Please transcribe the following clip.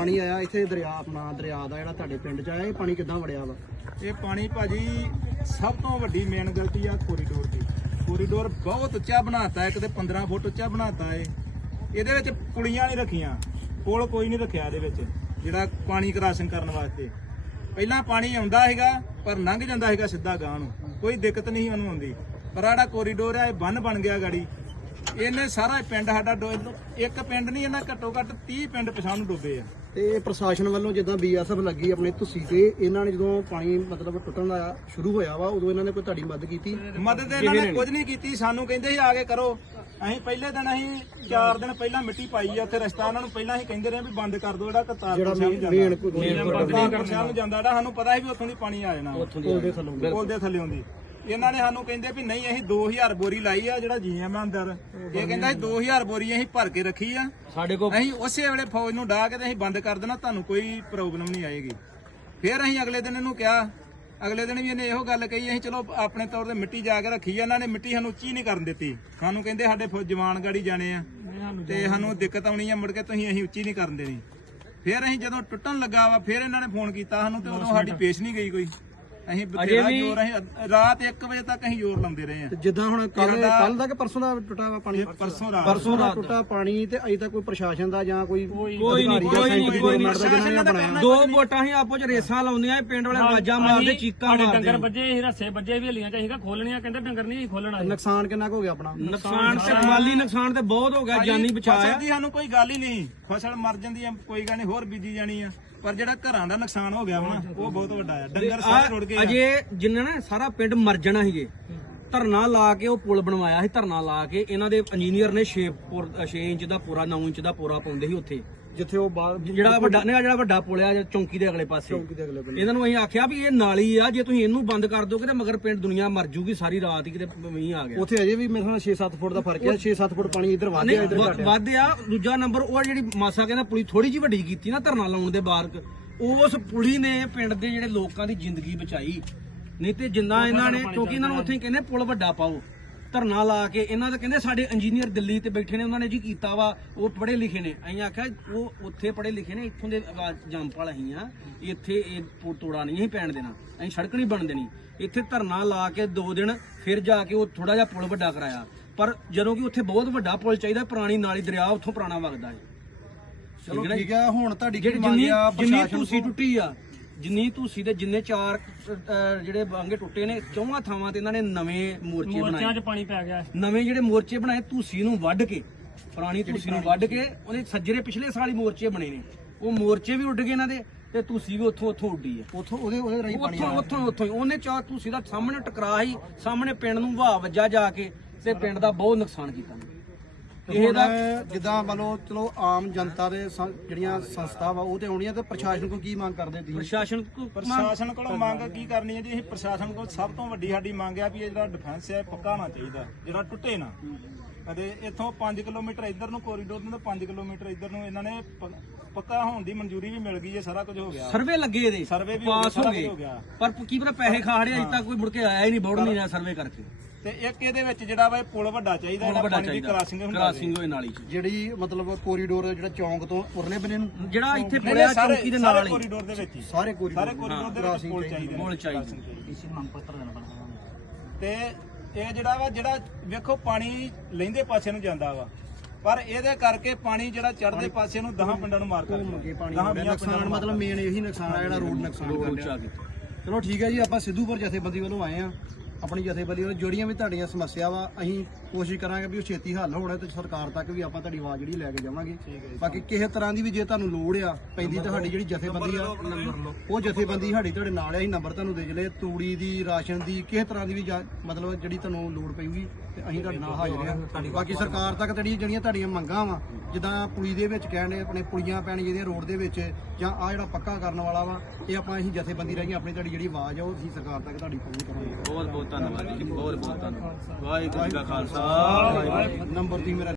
ਪਾਣੀ ਆਇਆ ਇੱਥੇ ਦਰਿਆ, ਆਪਣਾ ਦਰਿਆ ਦਾ ਜਿਹੜਾ ਤੁਹਾਡੇ ਪਿੰਡ 'ਚ ਆਇਆ, ਇਹ ਪਾਣੀ ਕਿੱਦਾਂ ਵੜਿਆ ਵਾ? ਇਹ ਪਾਣੀ ਭਾਜੀ ਸਭ ਤੋਂ ਵੱਡੀ ਮੇਨ ਗਲਤੀ ਆ ਕੋਰੀਡੋਰ ਦੀ। ਕੋਰੀਡੋਰ ਬਹੁਤ ਉੱਚਾ ਬਣਾਤਾ, ਇੱਕ ਤੇ 15 ਫੁੱਟ ਉੱਚਾ ਬਣਾਤਾ ਏ ਇਹਦੇ ਵਿੱਚ ਪੁਲੀਆਂ ਨਹੀਂ ਰੱਖੀਆਂ, ਪੁਲ ਕੋਈ ਨਹੀਂ ਰੱਖਿਆ ਇਹਦੇ ਵਿੱਚ, ਜਿਹੜਾ ਪਾਣੀ ਕ੍ਰਾਸਿੰਗ ਕਰਨ ਵਾਸਤੇ। ਪਹਿਲਾਂ ਪਾਣੀ ਆਉਂਦਾ ਹੈਗਾ ਪਰ ਲੰਘ ਜਾਂਦਾ ਹੈਗਾ ਸਿੱਧਾ ਗਾਂ ਨੂੰ। ਕੋਈ ਦਿੱਕਤ ਨਹੀਂ ਉਹਨੂੰ ਆਉਂਦੀ। ਪਰ ਆੜਾ ਕੋਰੀਡੋਰ ਆ, ਇਹ ਬੰਨ ਬਣ ਗਿਆ ਗਾੜੀ। ਇਹਨੇ ਸਾਰਾ ਪਿੰਡ ਸਾਡਾ ਡੋ- ਇੱਕ ਪਿੰਡ ਨਹੀਂ ਇਹਨਾਂ ਘੱਟੋ ਘੱਟ 30 ਪਿੰਡ ਪਛਾਣ ਨੂੰ ਡੁੱਬੇ ਆ। ਤੇ ਪ੍ਰਸ਼ਾਸਨ ਵੱਲੋਂ ਜਿੱਦਾਂ ਬੀਐਸਐਫ ਲੱਗੀ ਆਪਣੇ ਤੁਸੀਂ ਤੇ ਇਹਨਾਂ ਨੇ ਜਦੋਂ ਪਾਣੀ ਮਤਲਬ ਟੁੱਟਣ ਦਾ ਸ਼ੁਰੂ ਹੋਇਆ ਵਾ ਉਦੋਂ ਇਹਨਾਂ ਨੇ ਕੋਈ ਤੁਹਾਡੀ ਮਦਦ ਕੀਤੀ? ਮਦਦ ਇਹਨਾਂ ਨੇ ਕੁਝ ਨਹੀਂ ਕੀਤੀ ਸਾਨੂੰ ਕਹਿੰਦੇ ਸੀ ਆ ਕੇ ਕਰੋ। ਅਸੀਂ ਪਹਿਲੇ ਦਿਨ ਅਸੀਂ 4 ਦਿਨ ਪਹਿਲਾਂ ਮਿੱਟੀ ਪਾਈ ਆ ਉੱਥੇ ਰਸਤਾ ਉਹਨਾਂ ਨੂੰ ਪਹਿਲਾਂ ਹੀ ਕਹਿੰਦੇ ਰਹੇ ਵੀ ਬੰਦ ਕਰ ਦਿਓ ਜਿਹੜਾ ਕਰਤਾਰਪੁਰ ਸਾਹਿਬ ਨੂੰ ਮੇਨ ਜਾਂਦਾ। ਕਰਤਾਰਪੁਰ ਸਾਹਿਬ ਨੂੰ ਜਾਂਦਾ ਜਿਹੜਾ ਸਾਨੂੰ ਪਤਾ ਸੀ ਵੀ ਉੱਥੋਂ ਦੀ ਪਾਣੀ ਆ ਜਾਣਾ। ਪੁਲ ਦੇ ਥੱਲੋਂ ਪੁਲ ਦੇ ਥੱਲੇ ਆਉਂਦੀ ਇਹਨਾਂ ਨੇ ਸਾਨੂੰ ਕਹਿੰਦੇ ਵੀ ਨਹੀਂ ਅਸੀਂ 2000 ਬੋਰੀ ਲਾਈ ਆ ਜਿਹੜਾ ਜੀਐਮ ਆ ਅੰਦਰ। ਇਹ ਕਹਿੰਦਾ ਸੀ 2000 ਬੋਰੀ ਅਸੀਂ ਭਰ ਕੇ ਰੱਖੀ ਆ। ਸਾਡੇ ਕੋਲ ਅਸੀਂ ਉਸੇ ਵੇਲੇ ਫੌਜ ਨੂੰ ਡਾਹ ਕੇ ਤੇ ਅਸੀਂ ਬੰਦ ਕਰ ਦੇਣਾ ਤੁਹਾਨੂੰ ਕੋਈ ਪ੍ਰੋਬਲਮ ਨਹੀਂ ਆਏਗੀ। ਫਿਰ ਅਸੀਂ ਅਗਲੇ ਦਿਨ ਇਹਨੂੰ ਕਿਹਾ ਅਗਲੇ ਦਿਨ ਵੀ ਇਹਨੇ ਇਹੋ ਗੱਲ ਕਹੀ ਅਸੀਂ ਚਲੋ ਆਪਣੇ ਤੌਰ ਤੇ ਮਿੱਟੀ ਜਾ ਕੇ ਰੱਖੀ ਆ ਇਹਨਾਂ ਨੇ ਮਿੱਟੀ ਸਾਨੂੰ ਉੱਚੀ ਨਹੀਂ ਕਰਨ ਦਿੱਤੀ। ਸਾਨੂੰ ਕਹਿੰਦੇ ਸਾਡੇ ਜਵਾਨ ਗਾੜੀ ਜਾਣੇ ਆ। ਤੇ ਸਾਨੂੰ ਦਿੱਕਤ ਆਉਣੀ ਆ ਮੁੜ ਕੇ ਤੁਸੀਂ ਅਸੀਂ ਉੱਚੀ ਨਹੀਂ ਕਰਨ ਦੇਣੀ। ਫਿਰ ਅਸੀਂ ਜਦੋਂ ਟੁੱਟਣ ਲੱਗਾ ਵਾ ਫਿਰ ਇਹਨਾਂ ਨੇ ਫੋਨ ਕੀਤਾ ਸਾਨੂੰ ਤੇ ਉਦੋਂ ਸਾਡੀ ਪੇਸ਼ ਨਹੀਂ ਗਈ ਕੋਈ। ਅਸੀਂ ਬਥੇਰਾ ਜ਼ੋਰ ਅਸੀਂ ਰਾਤ 1 ਵਜੇ ਤੱਕ ਅਸੀਂ ਜ਼ੋਰ ਲਾਉਂਦੇ ਰਹੇ ਆ ਤੇ ਜਿੱਦਾਂ ਹੁਣ ਕੱਲ ਕੱਲ ਦਾ ਕਿ ਪਰਸੋਂ ਦਾ ਟੁੱਟਾ ਵਾ ਪਾਣੀ? ਪਰਸੋਂ ਰਾਤ ਪਰਸੋਂ ਦਾ ਟੁੱਟਾ ਪਾਣੀ ਤੇ ਅਜੇ ਤੱਕ ਕੋਈ ਪ੍ਰਸ਼ਾਸਨ ਦਾ ਜਾਂ ਕੋਈ ਕੋਈ ਨਹੀਂ ਕੋਈ ਨਹੀਂ ਕੋਈ ਨਹੀਂ। ਜਿਹਨਾਂ ਨੇ ਬਣਾਇਆ। ਦੋ ਵੋਟਾਂ ਹੀ ਆਪੋ ਚ ਰੇਸਾਂ ਲਾਉਂਦੀਆਂ ਇਹ ਪਿੰਡ ਵਾਲੇ ਆਵਾਜ਼ਾਂ ਮਾਰਦੇ ਚੀਕਾਂ ਸਾਡੇ ਮਾਰਦੇ। ਡੰਗਰ ਵੱਜੇ ਸੀ ਰੱਸੇ ਵੱਜੇ ਵੀ ਹਲੀਆਂ ਚਾਹੀਦਾ ਖੋਲਣੀਆਂ ਕਹਿੰਦੇ ਡੰਗਰ ਨਹੀਂ ਖੋਲਣਾ ਨੁਕਸਾਨ ਕਿੰਨਾ ਕੁ ਹੋ ਗਿਆ ਆਪਣਾ? ਨੁਕਸਾਨ ਤੇ ਮਾਲੀ ਨੁਕਸਾਨ ਤੇ ਬਹੁਤ ਹੋ ਗਿਆ ਜਾਨੀ ਬਚਾਇਆ ਫਸਲ ਦੀ ਸਾਨੂੰ ਕੋਈ ਗੱਲ ਹੀ ਨਹੀਂ। ਫਸਲ ਮਰ ਜਾਂਦੀ ਆ ਕੋਈ ਗੱਲ ਨਹੀਂ ਹੋਰ ਬੀਜੀ ਜਾਣੀ ਆ। ਪਰ ਜਿਹੜਾ ਘਰਾਂ ਦਾ ਨੁਕਸਾਨ ਹੋ ਗਿਆ ਵਾ ਨਾ ਉਹ ਬਹੁਤ ਵੱਡਾ ਆ। ਡੰਗਰ ਸਾਰੇ ਰੁੜ ਗਏ ਆ। ਅਜੇ ਜਿੰਨਾ ਨਾ ਸਾਰਾ ਪਿੰਡ ਮਰ ਜਾਣਾ ਸੀਗੇ। ਧਰਨਾ ਲਾ ਕੇ ਉਹ ਪੁਲ ਬਣਵਾਇਆ ਸੀ ਧਰਨਾ ਲਾ ਕੇ ਇਹਨਾਂ ਦੇ ਇੰਜੀਨੀਅਰ ਨੇ 6 6 ਇੰਚ ਦਾ ਪੂਰਾ 9 ਇੰਚ ਦਾ ਪੂਰਾ ਪਾਉਂਦੇ ਸੀ ਉੱਥੇ। ਜਿੱਥੇ ਉਹ ਬਾਹਰ ਜਿਹੜਾ ਵੱਡਾ ਨੇ ਜਿਹੜਾ ਵੱਡਾ ਪੁਲ ਆ ਚੌਂਕੀ ਦੇ ਅਗਲੇ ਪਾਸੇ। ਚੌਂਕੀ ਦੇ ਅਗਲੇ ਬੰਨੇ ਇਹਨਾਂ ਨੂੰ ਅਸੀਂ ਆਖਿਆ ਵੀ ਇਹ ਨਾਲੀ ਆ ਜੇ ਤੁਸੀਂ ਇਹਨੂੰ ਬੰਦ ਕਰ ਦੋਗੇ ਤੇ ਮਗਰ ਪਿੰਡ ਦੁਨੀਆ ਮਰ ਜੂਗੀ ਸਾਰੀ ਰਾਤ ਹੀ ਕਿਤੇ ਮੀਂਹ ਆ ਗਿਆ। ਉੱਥੇ ਅਜੇ ਵੀ ਮੇਰੇ ਖਿਆਲ 6-7 ਫੁੱਟ ਦਾ ਫ਼ਰਕ ਹੈ 6-7 ਫੁੱਟ ਪਾਣੀ ਇੱਧਰ ਵੱਧ ਗਿਆ ਇੱਧਰ ਘਟ ਵੱਧ ਆ। ਦੂਜਾ ਨੰਬਰ ਉਹ ਜਿਹੜੀ ਮਾਸਾ ਕਹਿੰਦਾ ਪੁਲੀ ਥੋੜੀ ਜਿਹੀ ਵੱਡੀ ਕੀਤੀ ਨਾ ਧਰਨਾ ਲਾਉਣ ਦੇ ਬਾਅਦ ਉਸ ਪੁਲੀ ਨੇ ਪਿੰਡ ਦੇ ਜਿਹੜੇ ਲੋਕਾਂ ਦੀ ਜ਼ਿੰਦਗੀ ਬਚਾਈ। ਨਹੀਂ ਤੇ ਜਿੰਨਾ ਇਹਨਾਂ ਨੇ ਕਿਉਂਕਿ ਇਹਨਾਂ ਨੂੰ ਉੱਥੇ ਕਹਿੰਦੇ ਪੁਲ ਵੱਡਾ ਪਾਓ। ਧਰਨਾ ਲਾ ਕੇ ਇਹਨਾਂ ਦੇ ਕਹਿੰਦੇ ਸਾਡੇ ਇੰਜੀਨੀਅਰ ਦਿੱਲੀ ਤੇ ਬੈਠੇ ਨੇ ਉਹਨਾਂ ਨੇ ਜੀ ਕੀਤਾ ਵਾ ਉਹ ਪੜ੍ਹੇ ਲਿਖੇ ਨੇ। ਅਸੀਂ ਆਖਿਆ ਉਹ ਉੱਥੇ ਪੜ੍ਹੇ ਲਿਖੇ ਨੇ ਇੱਥੋਂ ਦੇ ਜੰਪਲ ਅਸੀਂ ਆ ਇੱਥੇ ਇਹ ਤੋੜਾ ਨਹੀਂ ਅਸੀਂ ਪੈਣ ਦੇਣਾ ਅਸੀਂ ਸੜਕ ਨਹੀਂ ਬਣ ਦੇਣੀ। ਇੱਥੇ ਧਰਨਾ ਲਾ ਕੇ ਦੋ ਦਿਨ ਫਿਰ ਜਾ ਕੇ ਉਹ ਥੋੜਾ ਜਿਹਾ ਪੁਲ ਵੱਡਾ ਕਰਾਇਆ। ਪਰ ਜਦੋਂ ਕਿ ਉੱਥੇ ਬਹੁਤ ਵੱਡਾ ਪੁਲ ਚਾਹੀਦਾ ਪੁਰਾਣੀ ਨਾਲੀ ਦਰਿਆ ਉੱਥੋਂ ਪੁਰਾਣਾ ਵਗਦਾ ਹੈ ਚਲੋ ਠੀਕ ਹੈ ਹੁਣ ਤੁਹਾਡੀ ਕੀ ਮੰਗ ਜਿੰਨੀ ਆ ਤੁਸੀਂ ਟੁੱਟੀ ਆ ਜਿੰਨੀ ਤੁਸੀਂ ਦੇ ਜਿੰਨੇ ਚਾਰ ਅਹ, ਜਿਹੜੇ ਬਾਂਗੇ ਟੁੱਟੇ ਨੇ ਚੌਵਾਂ ਥਾਵਾਂ ਤੇ ਇਹਨਾਂ ਨੇ ਨਵੇਂ ਮੋਰਚੇ ਮੋਰਚਿਆਂ ਬਣਾਏ 'ਚ ਪਾਣੀ ਪੈ ਗਿਆ। ਨਵੇਂ ਜਿਹੜੇ ਮੋਰਚੇ ਬਣਾਏ ਤੁਸੀਂ ਨੂੰ ਵੱਢ ਕੇ ਪੁਰਾਣੀ ਤੁਸੀਂ ਨੂੰ ਵੱਢ ਕੇ ਉਹਦੇ ਸੱਜਰੇ ਪਿਛਲੇ ਸਾਲ ਹੀ ਮੋਰਚੇ ਬਣੇ ਨੇ। ਉਹ ਮੋਰਚੇ ਵੀ ਉੱਡ ਗਏ ਇਹਨਾਂ ਦੇ ਤੇ ਤੁਸੀਂ ਵੀ ਉੱਥੋਂ ਉੱਥੋਂ ਉੱਡੀ ਆ। ਉੱਥੋਂ ਉਹਦੇ ਉਹਦੇ ਰਾਹੀਂ ਪਾਣੀ ਉੱਥੋਂ ਉੱਥੋਂ ਉੱਥੋਂ ਹੀ। ਉਹਨੇ ਚਾਹ ਤੁਸੀਂ ਦਾ ਸਾਹਮਣੇ ਟਕਰਾ ਹੀ ਸਾਹਮਣੇ ਪਿੰਡ ਨੂੰ ਵਾਹ ਵੱਜਾ ਜਾ ਕੇ ਤੇ ਪਿੰਡ ਦਾ ਬਹੁਤ ਨੁਕਸਾਨ ਕੀਤਾ। ਇਹ ਦਾ ਜਿੱਦਾਂ ਮੰਨ ਲਓ ਚਲੋ ਆਮ ਜਨਤਾ ਦੇ ਸੰ- ਜਿਹੜੀਆਂ ਸੰਸਥਾ ਵਾ ਉਹ ਤੇ ਆਉਣੀਆਂ ਤੇ ਪ੍ਰਸ਼ਾਸਨ ਕੋਲ ਕੀ ਮੰਗ ਕਰਦੇ ਤੁਸੀਂ? ਪ੍ਰਸ਼ਾਸਨ ਕੋ ਪ੍ਰਸ਼ਾਸਨ ਕੋਲੋਂ ਮੰਗ ਕੀ ਕਰਨੀ ਹੈ ਜੀ? ਅਸੀਂ ਪ੍ਰਸ਼ਾਸਨ ਕੋਲ ਸਭ ਤੋਂ ਵੱਡੀ ਸਾਡੀ ਮੰਗ ਹੈ ਵੀ ਇਹ ਜਿਹੜਾ ਡਿਫੈਂਸ ਹੈ ਇਹ ਪੱਕਾ ਹੋਣਾ ਚਾਹੀਦਾ ਜਿਹੜਾ ਟੁੱਟੇ ਨਾ। ਅਤੇ ਇੱਥੋਂ 5 ਕਿਲੋਮੀਟਰ ਇੱਧਰ ਨੂੰ ਕੋਰੀਡੋਰ ਨੂੰ 5 ਕਿਲੋਮੀਟਰ ਇੱਧਰ ਨੂੰ ਇਹਨਾਂ ਨੇ ਪ- ਪੱਕਾ ਹੋਣ ਦੀ ਮਨਜ਼ੂਰੀ ਵੀ ਮਿਲ ਗਈ ਹੈ ਸਾਰਾ ਕੁਝ ਹੋ ਗਿਆ। ਸਰਵੇ ਲੱਗੇ ਇਹਦੇ ਸਰਵੇ ਵੀ ਹੋ ਗਿਆ, ਪਾਸ ਹੋ ਸਾਰਾ ਗਏ ਹੋ ਗਿਆ। ਪਰ ਕੀ ਪਤਾ ਪੈਸੇ ਖਾੜੇ ਅਜੇ ਤੱਕ ਕੋਈ ਮੁੜ ਕੇ ਆਇਆ ਹੀ ਨਹੀਂ ਬੋੜ ਨਹੀਂ ਰਿਹਾ ਸਰਵੇ ਕਰਕੇ। ਤੇ ਇੱਕ ਇਹਦੇ ਵਿੱਚ ਜਿਹੜਾ ਵਾ ਇਹ ਪੁਲ ਵੱਡਾ ਚਾਹੀਦਾ ਜਿਹੜਾ ਵੱਡਾ ਪਾਣੀ ਦੀ ਚਾਹੀਦਾ। ਕ੍ਰਾਸਿੰਗ ਹੁੰਦਾ ਕ੍ਰਾਸਿੰਗ ਹੋਏ ਨਾਲੀ ਚ। ਜਿਹੜੀ ਮਤਲਬ ਕੋਰੀਡੋਰ ਜਿਹੜਾ ਚੌਂਕ ਤੋਂ ਉਰਲੇ ਬੰਨੇ ਨੂੰ? ਜਿਹੜਾ ਇੱਥੇ ਪੁਲਿਆ ਚੌਂਕੀ ਦੇ ਨਾਲ ਹੀ। ਕੋਰੀਡੋਰ ਦੇ ਵਿੱਚ ਹੀ। ਸਾਰੇ ਕੋਰੀਡੋਰ ਸਾਰੇ ਕੋਰੀਡੋਰ ਦੇ ਵਿੱਚ ਪੁਲ ਚਾਹੀਦੇ ਨੇ। ਪੁਲ ਚਾਹੀਦੇ। crossing ਤੇ ਇਹ ਜਿਹੜਾ ਵਾ ਜਿਹੜਾ ਵੇਖੋ ਪਾਣੀ ਲਹਿੰਦੇ ਪਾਸੇ ਨੂੰ ਜਾਂਦਾ ਵਾ ਪਰ ਇਹਦੇ ਕਰਕੇ ਪਾਣੀ ਜਿਹੜਾ ਚੜ੍ਹਦੇ ਪਾਸੇ ਨੂੰ 10 ਪਿੰਡਾਂ ਨੂੰ ਮਾਰ ਕਰ ਕਿ ਪਾਣੀ ਵੀਹਾਂ ਪਿੰਡਾਂ ਨੁਕਸਾਨ ਮਤਲਬ ਮੇਨ ਇਹੀ ਨੁਕਸਾਨ ਆ ਜਿਹੜਾ ਰੋਡ ਨੁਕਸਾਨ ਕਰ ਰਿਹਾ ਚਲੋ ਠੀਕ ਹੈ ਜੀ ਆਪਾਂ ਸਿੱਧੂਪੁਰ ਜਥੇਬੰਦੀ ਵੱਲੋਂ ਆਏ ਆ। ਆਪਣੀ ਜਥੇਬੰਦੀ ਵੱਲੋਂ ਜਿਹੜੀਆਂ ਵੀ ਤੁਹਾਡੀਆਂ ਸਮੱਸਿਆ ਵਾ ਅਸੀਂ ਕੋਸ਼ਿਸ਼ ਕਰਾਂਗੇ ਵੀ ਉਹ ਛੇਤੀ ਹੱਲ ਹੋਣਾ ਤੇ ਸਰਕਾਰ ਤੱਕ ਵੀ ਆਪਾਂ ਤੁਹਾਡੀ ਆਵਾਜ਼ ਜਿਹੜੀ ਲੈ ਕੇ ਜਾਵਾਂਗੇ। ਬਾਕੀ ਕਿਸੇ ਤਰ੍ਹਾਂ ਦੀ ਵੀ ਜੇ ਤੁਹਾਨੂੰ ਲੋੜ ਆ ਪੈਂਦੀ ਤੁਹਾਡੀ ਜਿਹੜੀ ਜਥੇਬੰਦੀ ਆ ਉਹ ਜਥੇਬੰਦੀ ਸਾਡੀ ਤੁਹਾਡੇ ਨਾਲ ਆ ਅਸੀਂ ਨੰਬਰ ਤੁਹਾਨੂੰ ਦੇ ਜਲੇ ਤੂੜੀ ਦੀ ਰਾਸ਼ਨ ਦੀ ਕਿਸੇ ਤਰ੍ਹਾਂ ਦੀ ਵੀ ਜਾ- ਮਤਲਬ ਜਿਹੜੀ ਤੁਹਾਨੂੰ ਲੋੜ ਪਊਗੀ ਤੇ ਅਸੀਂ ਤੁਹਾਡੇ ਨਾਲ ਹਾਜ਼ਰ ਆ। ਬਾਕੀ ਸਰਕਾਰ ਤੱਕ ਤੁਹਾਡੀ ਜਿਹੜੀਆਂ ਤੁਹਾਡੀਆਂ ਮੰਗਾਂ ਵਾ ਜਿੱਦਾਂ ਪੁਲੀ ਦੇ ਵਿੱਚ ਕਹਿੰਦੇ ਆਪਣੇ ਪੁਲੀਆਂ ਪੈਣ ਜਿਹੜੀਆਂ ਰੋਡ ਦੇ ਵਿੱਚ ਜਾਂ ਆ ਜਿਹੜਾ ਪੱਕਾ ਕਰਨ ਵਾਲਾ ਵਾ ਇਹ ਆਪਾਂ ਅਸੀਂ ਜਥੇਬੰਦੀ ਰਾਹੀਂ ਆਪਣੀ ਤੁਹਾਡੀ ਜਿਹੜੀ ਆਵਾਜ਼ ਆ ਉਹ ਅਸੀਂ ਸਰਕਾਰ ਤੱਕ ਤੁਹਾਡੀ ਪਹੁੰਚ ਕਰਾਂਗੇ। ਬਹੁਤ ਬਹੁਤ ਧੰਨਵਾਦ ਜੀ ਬਹੁਤ ਬਹੁਤ ਧੰਨਵਾਦ। ਵਾਹਿਗੁਰੂ ਜੀ ਕਾ ਖਾਲਸਾ। ਨੰਬਰ ਦੀ ਮੇਰਾ